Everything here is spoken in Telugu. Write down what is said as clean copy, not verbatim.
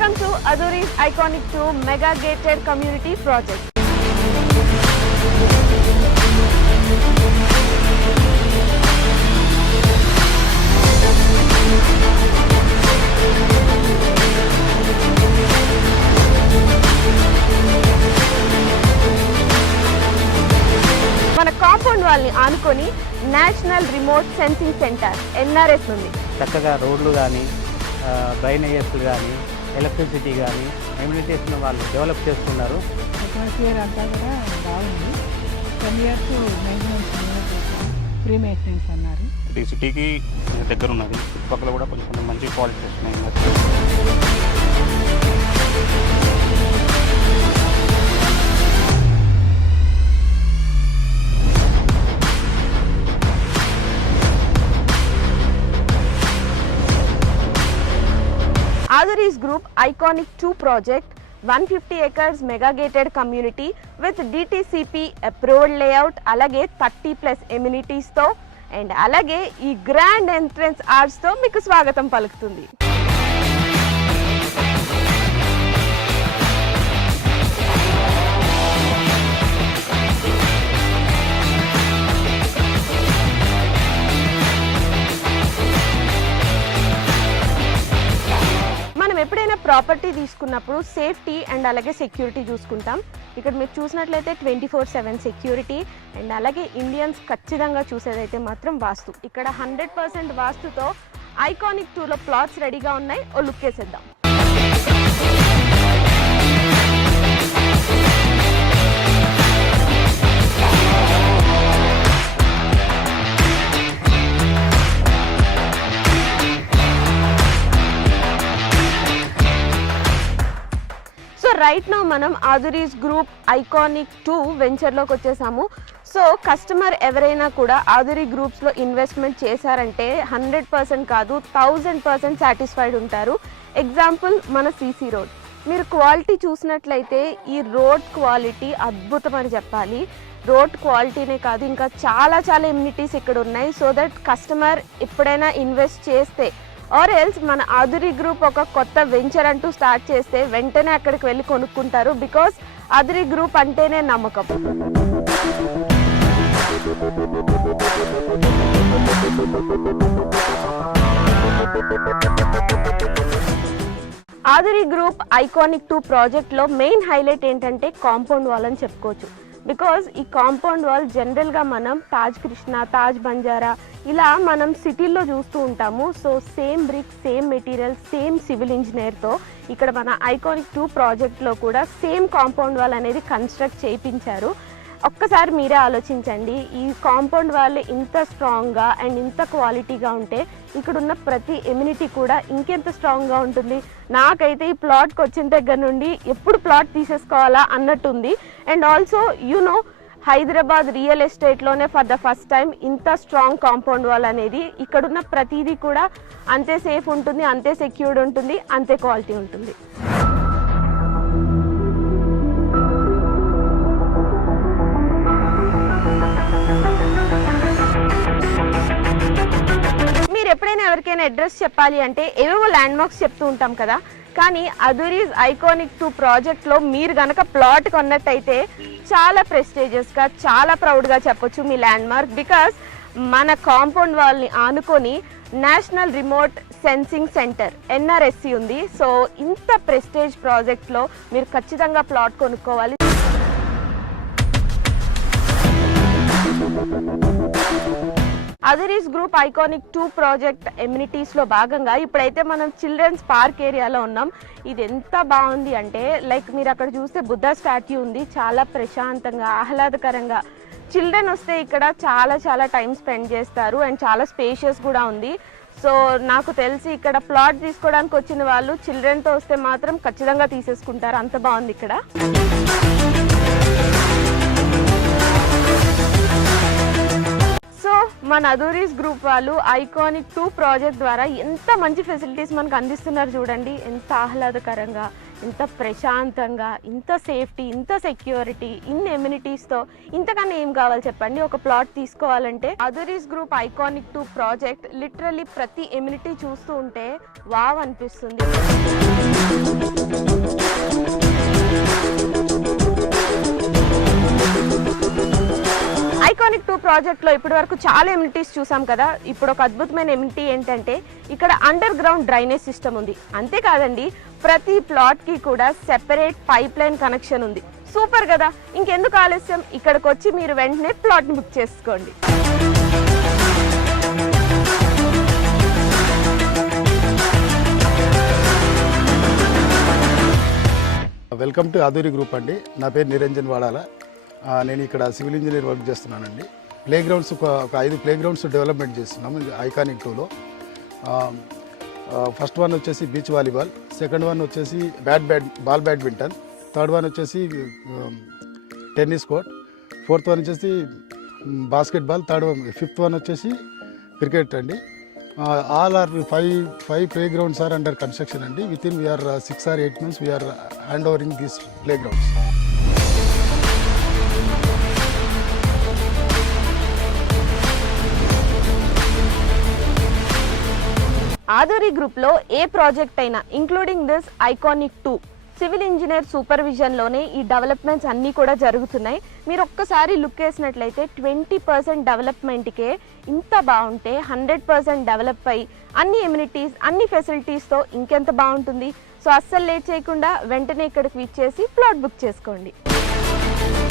Welcome to Aduri's Iconic 2 Mega Gated Community Project. మన కాంపౌండ్ వాల్ని ఆనుకొని national remote sensing centre NRS ఉంది. చక్కగా రోడ్లు కానీ డ్రైనేజెస్ కానీ ఎలక్ట్రిసిటీ కానీ ఎమ్యూనిటీస్ను వాళ్ళు డెవలప్ చేస్తున్నారు. అట్మాస్ఫియర్ అంతా కూడా బాగుంది. 10 years మెయింటెనెన్స్ ఫ్రీ మెయింటెనెన్స్ అన్నారు. ఇది సిటీకి దగ్గర ఉన్నది. చుట్టుపక్కల కూడా కొంచెం మంచి క్వాలిటీ వస్తున్నాయి. Aduri's Group Iconic 2 project 150 acres mega gated community with DTCP approved layout alage 30+ amenities తో అండ్ అలాగే ఈ గ్రాండ్ ఎంట్రన్స్ ఆర్చ్ తో మీకు స్వాగతం పలుకుతుంది. ఎప్పుడైనా ప్రాపర్టీ తీసుకున్నప్పుడు సేఫ్టీ అండ్ అలాగే సెక్యూరిటీ చూసుకుంటాం. ఇక్కడ మీరు చూసినట్లయితే 24/7 సెక్యూరిటీ అండ్ అలాగే ఇండియన్స్ ఖచ్చితంగా చూసేదైతే మాత్రం వాస్తు. ఇక్కడ 100% వాస్తుతో ఐకానిక్ 2లో ప్లాట్స్ రెడీగా ఉన్నాయి. ఓ లుక్ వేసేద్దాం. రైట్ నౌ మనం ఆదురీస్ గ్రూప్ ఐకానిక్ 2 వెంచర్లోకి వచ్చేసాము. సో కస్టమర్ ఎవరైనా కూడా ఆదురీ గ్రూప్స్లో ఇన్వెస్ట్మెంట్ చేశారంటే 100% కాదు 1000% సాటిస్ఫైడ్ ఉంటారు. ఎగ్జాంపుల్ మన CC రోడ్. మీరు క్వాలిటీ చూసినట్లయితే ఈ రోడ్ క్వాలిటీ అద్భుతం అని చెప్పాలి. రోడ్ క్వాలిటీనే కాదు ఇంకా చాలా ఎమ్యూనిటీస్ ఇక్కడ ఉన్నాయి. సో దట్ కస్టమర్ ఎప్పుడైనా ఇన్వెస్ట్ చేస్తే ఆర్ ఎల్స్ మన ఆదురీ గ్రూప్ ఒక కొత్త వెంచర్ అంటూ స్టార్ట్ చేస్తే వెంటనే అక్కడికి వెళ్ళి కొనుక్కుంటారు. బికాస్ ఆదురీ గ్రూప్ అంటేనే నమ్మకం. ఆదురీ గ్రూప్ ఐకానిక్ 2 ప్రాజెక్ట్లో మెయిన్ హైలైట్ ఏంటంటే కాంపౌండ్ వాల్ అని చెప్పుకోవచ్చు. బికాజ్ ఈ కాంపౌండ్ వాల్ జనరల్గా మనం తాజ్ కృష్ణ, తాజ్ బంజారా ఇలా మనం సిటీల్లో చూస్తూ ఉంటాము. So same brick, same material, same civil ఇంజనీర్తో ఇక్కడ మన ఐకానిక్ 2 ప్రాజెక్ట్లో కూడా సేమ్ కాంపౌండ్ వాల్ అనేది కన్స్ట్రక్ట్ చేయించారు. ఒక్కసారి మీరే ఆలోచించండి, ఈ కాంపౌండ్ వాల్ ఇంత స్ట్రాంగ్గా అండ్ ఇంత క్వాలిటీగా ఉంటే ఇక్కడున్న ప్రతి ఎమ్యూనిటీ కూడా ఇంకెంత స్ట్రాంగ్గా ఉంటుంది. నాకైతే ఈ ప్లాట్కి వచ్చిన దగ్గర నుండి ఎప్పుడు ప్లాట్ తీసేసుకోవాలా అన్నట్టుంది. And also you know Hyderabad real ఎస్టేట్లోనే ఫర్ ద ఫస్ట్ టైం ఇంత స్ట్రాంగ్ కాంపౌండ్ వాల్ అనేది ఇక్కడున్న ప్రతిదీ కూడా అంతే సేఫ్ ఉంటుంది, అంతే సెక్యూర్డ్ ఉంటుంది, అంతే క్వాలిటీ ఉంటుంది. ఎప్పుడైనా ఎవరికైనా అడ్రస్ చెప్పాలి అంటే ఏవేవో ల్యాండ్ మార్క్స్ చెప్తూ ఉంటాం కదా, కానీ అదురీస్ ఐకానిక్ 2 ప్రాజెక్ట్లో మీరు గనక ప్లాట్ కొన్నట్టయితే చాలా ప్రెస్టీజియస్గా చాలా ప్రౌడ్గా చెప్పొచ్చు మీ ల్యాండ్ మార్క్. బికాస్ మన కాంపౌండ్ వాల్ని ఆనుకొని national remote sensing centre NRSC ఉంది. సో ఇంత ప్రెస్టేజ్ ప్రాజెక్ట్లో మీరు ఖచ్చితంగా ప్లాట్ కొనుక్కోవాలి. అదురీస్ గ్రూప్ ఐకానిక్ 2 ప్రాజెక్ట్ ఎమ్యూనిటీస్లో భాగంగా ఇప్పుడైతే మనం చిల్డ్రన్స్ పార్క్ ఏరియాలో ఉన్నాం. ఇది ఎంత బాగుంది అంటే లైక్ మీరు అక్కడ చూస్తే బుద్ధ స్టాట్యూ ఉంది. చాలా ప్రశాంతంగా ఆహ్లాదకరంగా చిల్డ్రన్ వస్తే ఇక్కడ చాలా టైం స్పెండ్ చేస్తారు అండ్ చాలా స్పేషియస్ కూడా ఉంది. సో నాకు తెలిసి ఇక్కడ ప్లాట్ తీసుకోవడానికి వచ్చిన వాళ్ళు చిల్డ్రన్తో వస్తే మాత్రం ఖచ్చితంగా తీసేసుకుంటారు. అంత బాగుంది ఇక్కడ. సో మన అదురీస్ గ్రూప్ వాళ్ళు ఐకానిక్ 2 ప్రాజెక్ట్ ద్వారా ఎంత మంచి ఫెసిలిటీస్ మనకు అందిస్తున్నారు చూడండి. ఎంత ఆహ్లాదకరంగా ఇంత ప్రశాంతంగా, ఇంత సేఫ్టీ, ఇంత సెక్యూరిటీ, ఇన్ని ఎమ్యూనిటీస్తో ఇంతకన్నా ఏం కావాలి చెప్పండి. ఒక ప్లాట్ తీసుకోవాలంటే అదురీస్ గ్రూప్ ఐకానిక్ 2 ప్రాజెక్ట్ లిటరల్లీ ప్రతి ఎమ్యూనిటీ చూస్తూ ఉంటే వావ్ అనిపిస్తుంది. ఐకానిక్ 2 ప్రాజెక్ట్లో ఇప్పటి వరకు చాలా ఎమ్యూనిటీస్ చూసాం కదా. ఇప్పుడు ఒక అద్భుతమైన ఎమ్యూనిటీ ఏంటంటే ఇక్కడ అండర్ గ్రౌండ్ డ్రైనేజ్ సిస్టమ్ ఉంది. అంతేకాదండి, ప్రతి ప్లాట్కి కూడా సెపరేట్ పైప్ లైన్ కనెక్షన్ ఉంది. సూపర్ కదా. ఇంకెందుకు ఆలస్యం, ఇక్కడికి వచ్చి మీరు వెంటనే ప్లాట్ని బుక్ చేసుకోండి. వెల్కమ్ టు అదూరి గ్రూప్ అండి. నా పేరు నిరంజన్ వాడాల. నేను ఇక్కడ సివిల్ ఇంజనీర్ వర్క్ చేస్తున్నానండి. ప్లే గ్రౌండ్స్ ఒక 5 ప్లే గ్రౌండ్స్ డెవలప్మెంట్ చేస్తున్నాము ఐకానిక్ 2లో. ఫస్ట్ వన్ వచ్చేసి బీచ్ వాలీబాల్, సెకండ్ వన్ వచ్చేసి బాల్ బ్యాడ్మింటన్, థర్డ్ వన్ వచ్చేసి టెన్నిస్ కోర్ట్, ఫోర్త్ వన్ వచ్చేసి బాస్కెట్బాల్, ఫిఫ్త్ వన్ వచ్చేసి క్రికెట్ అండి. All are 5 play grounds are under construction అండి. With in we're 6 or 8 months we're hand overing these play grounds. Aduri గ్రూప్లో ఏ ప్రాజెక్ట్ అయినా including this iconic 2 civil engineer సూపర్విజన్లోనే ఈ డెవలప్మెంట్స్ అన్నీ కూడా జరుగుతున్నాయి. మీరు ఒక్కసారి లుక్ వేసినట్లయితే 20% డెవలప్మెంట్కే ఇంత బాగుంటే 100% డెవలప్ అయ్యి అన్ని ఎమ్యూనిటీస్, అన్ని ఫెసిలిటీస్తో ఇంకెంత బాగుంటుంది. సో అస్సలు లేట్ చేయకుండా వెంటనే ఇక్కడికి విచ్చేసి ప్లాట్ బుక్ చేసుకోండి.